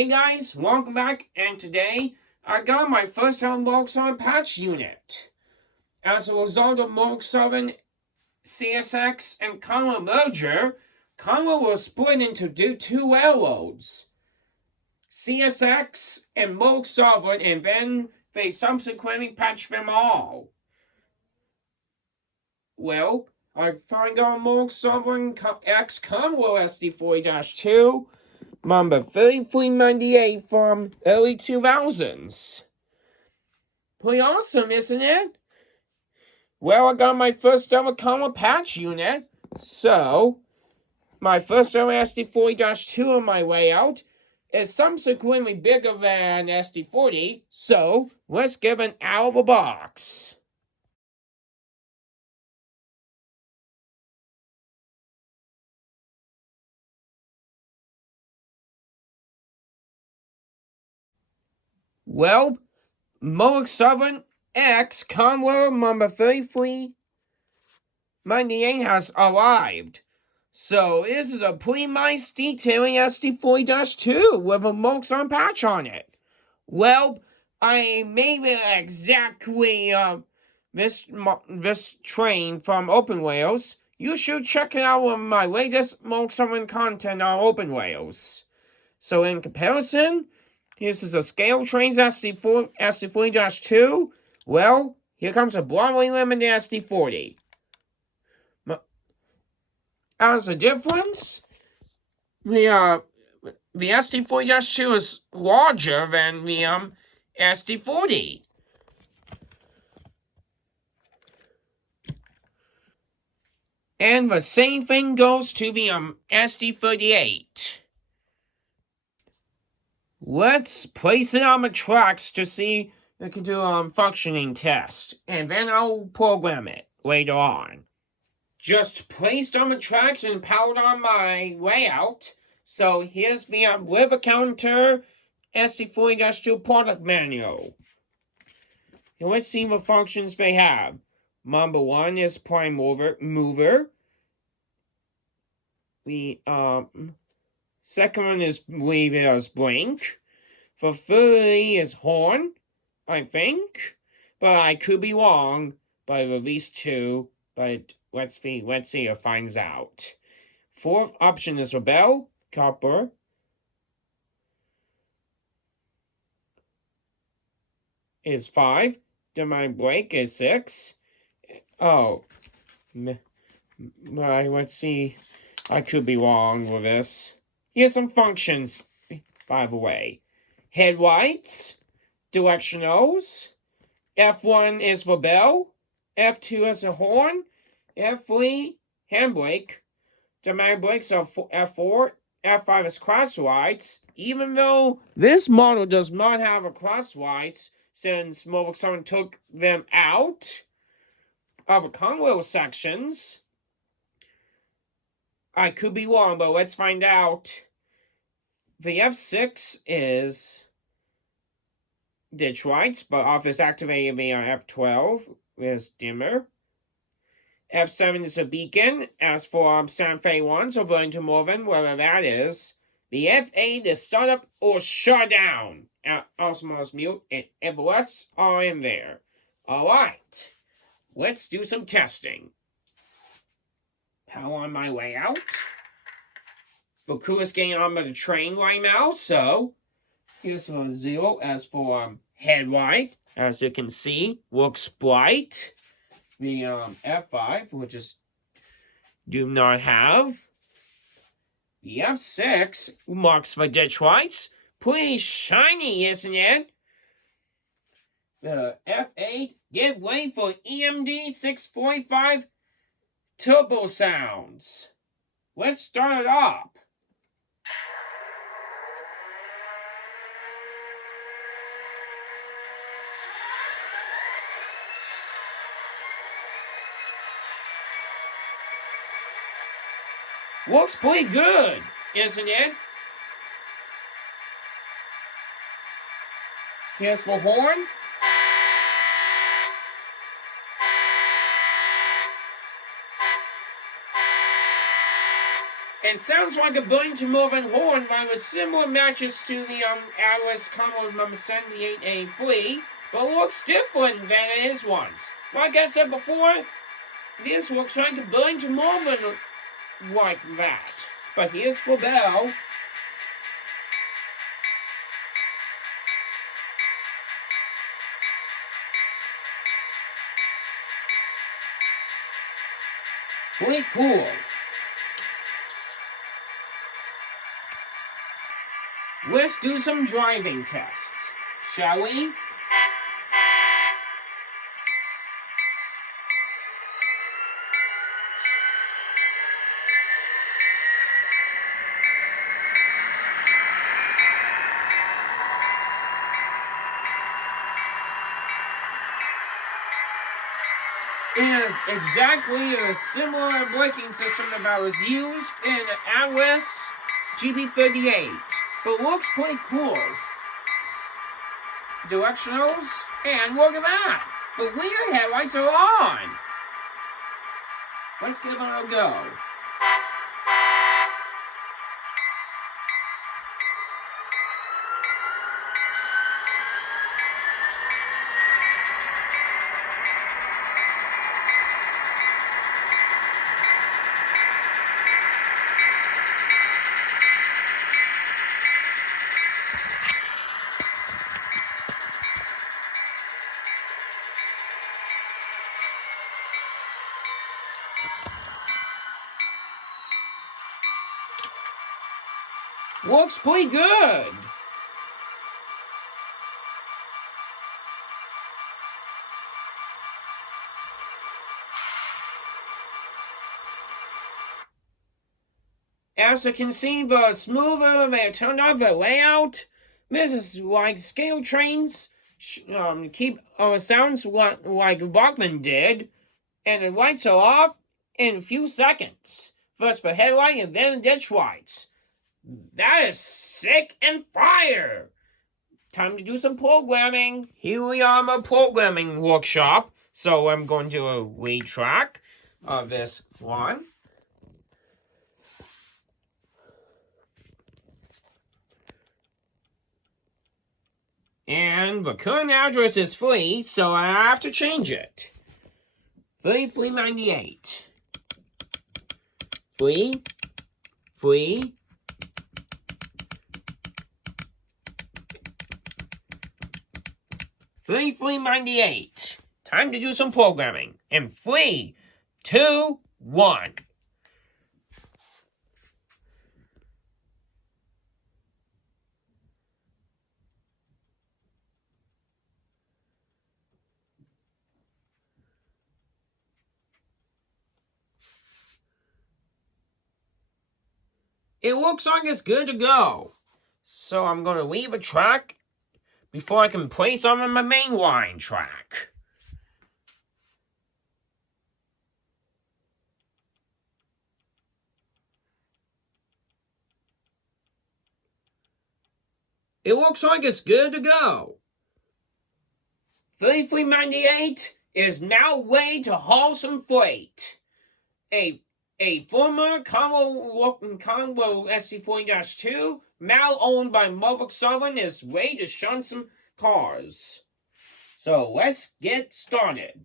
Hey guys, welcome back, and today I got my first ever Volkswagen patch unit. As a result of Volkswagen CSX and Conrail merger, Conrail was split into two railroads, CSX and Volkswagen, and then they subsequently patched them all. Well, I finally got a Volkswagen X Conrail SD40-2. Number 3398 from early 2000s. Pretty awesome, isn't it? Well, I got my first ever Conrail patch unit, so my first ever SD40-2 on my way out is subsequently bigger than SD40, so let's give it out of the box. Well, Volkswagen X Conrail number 3398 has arrived. So this is a pretty nice detailing SD40-2 with a Volkswagen patch on it. Well, I made it exactly this train from Open Rails. You should check it out on my latest Volkswagen content on Open Rails. So in comparison, this is a ScaleTrains SD40-2. Well, here comes a Broadway Limited SD40. As a difference, the SD40-2 is larger than the SD40. And the same thing goes to the SD38. Let's place it on the tracks to see if it can do a functioning test, and then I'll program it later on. Just placed on the tracks and powered on my way out. So here's the liver counter SD40-2 product manual. And let's see what functions they have. Number 1 is prime mover. The second one is leave it as blink. For 30 is horn, I think. But I could be wrong by at least 2. But let's see if it finds out. 4th option is rebel, copper. Is 5. Then my brake is 6. Oh. Let's see. I could be wrong with this. Here's some functions, by the way. Headlights, directionals. F1 is for bell. F2 is a horn. F3, handbrake. Automatic brakes are F4. F5 is cross lights. Even though this model does not have a cross lights, since Volkswagen took them out of the Conrail sections. I could be wrong, but let's find out. The F6 is ditch lights, but office activated via F12 is dimmer. F7 is a beacon. As for Santa Fe 1, so going to Morven, wherever that is. The F8 is startup or shut down. Also must mute, and FOS are in there. Alright, let's do some testing. Power on my way out. The crew is getting on the train right now, so here's for 0. As for headlight, as you can see, looks bright. The F5, which is do not have. The F6 marks the ditch lights. Pretty shiny, isn't it? The F8, get ready for EMD 645 turbo sounds. Let's start it up. Looks pretty good, isn't it? Here's the horn. It sounds like a Burlington Moving horn, but with similar matches to the Atlas Conrail number 78A3, but looks different than his ones. Like I said before, this looks like a Burlington Moving like that. But here's the bell. Pretty cool. Let's do some driving tests, shall we? It is exactly a similar braking system that was used in Atlas GP38, but looks pretty cool. Directionals, and look at that! The rear headlights are on! Let's give it a go. Looks pretty good. As you can see, the smoother they turned out the layout. This is like ScaleTrains keep sounds like Bachman did, and the lights are off in a few seconds. First the headlight and then the ditch lights. That is sick and fire! Time to do some programming. Here we are in my programming workshop. So I'm going to do a retrack of this one. And the current address is free, so I have to change it. 3398. Free. 3398. Time to do some programming. In 3, 2, 1. It looks like it's good to go. So I'm going to leave a track before I can place on my main line track. It looks like it's good to go. 3398 is now ready to haul some freight. A former Conrail SD40-2, now owned by Maverick Southern, is ready to shunt some cars. So let's get started.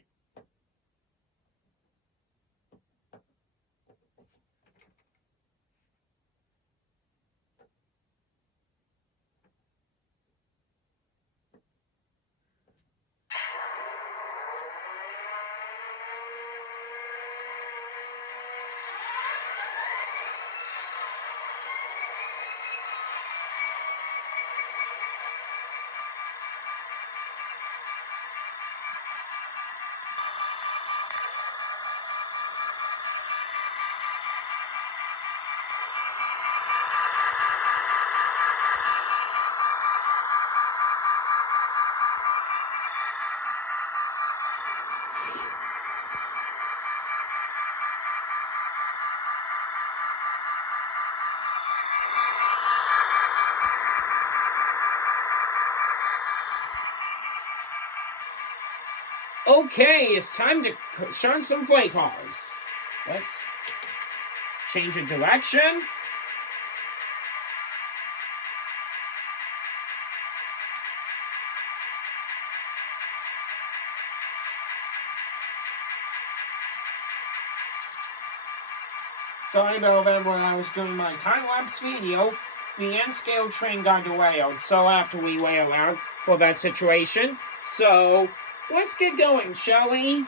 Okay, it's time to shunt some freight cars. Let's change the direction Sorry about that when I was doing my time-lapse video. The end scale train got derailed, so after we wait around for that situation. So, let's get going, shall we?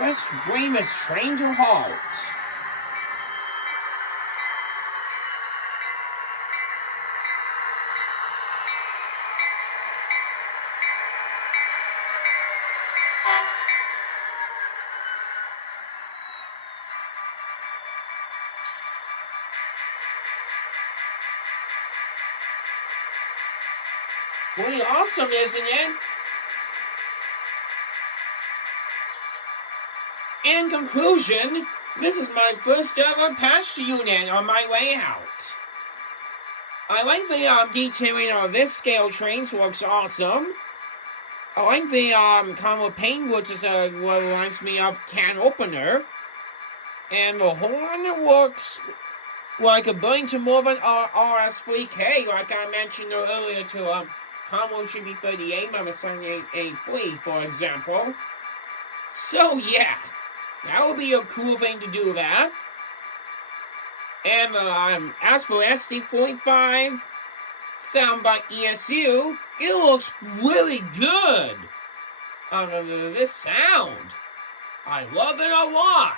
Let's bring this train to a halt. Pretty awesome, isn't it? In conclusion, this is my first ever patch unit on my way out. I like the detailing of this ScaleTrains, works awesome. I like the combo paint, which is what reminds me of can opener. And the horn works like a Burlington Northern RS3K, like I mentioned earlier to combo should be 38 by the 78A3, for example. So yeah, that would be a cool thing to do that. And as for SD45 sound by ESU, it looks really good. This sound, I love it a lot.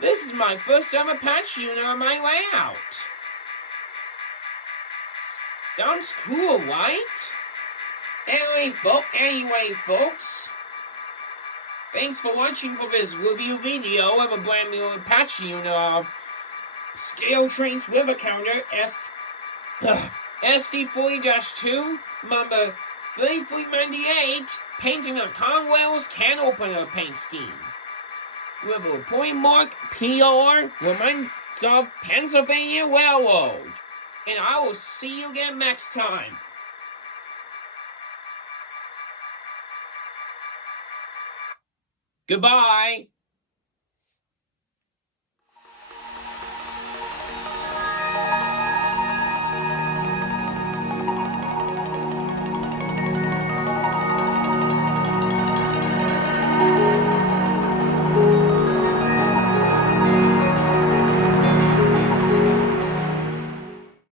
This is my first ever patch unit on my way out. Sounds cool, right? Anyway, folks, thanks for watching for this review video of a brand new patch unit of ScaleTrains Rivet Counter SD40-2, number 3398, painting a Conrail's can opener paint scheme. With a point mark PR reminds of Pennsylvania Railroad. And I will see you again next time. Goodbye.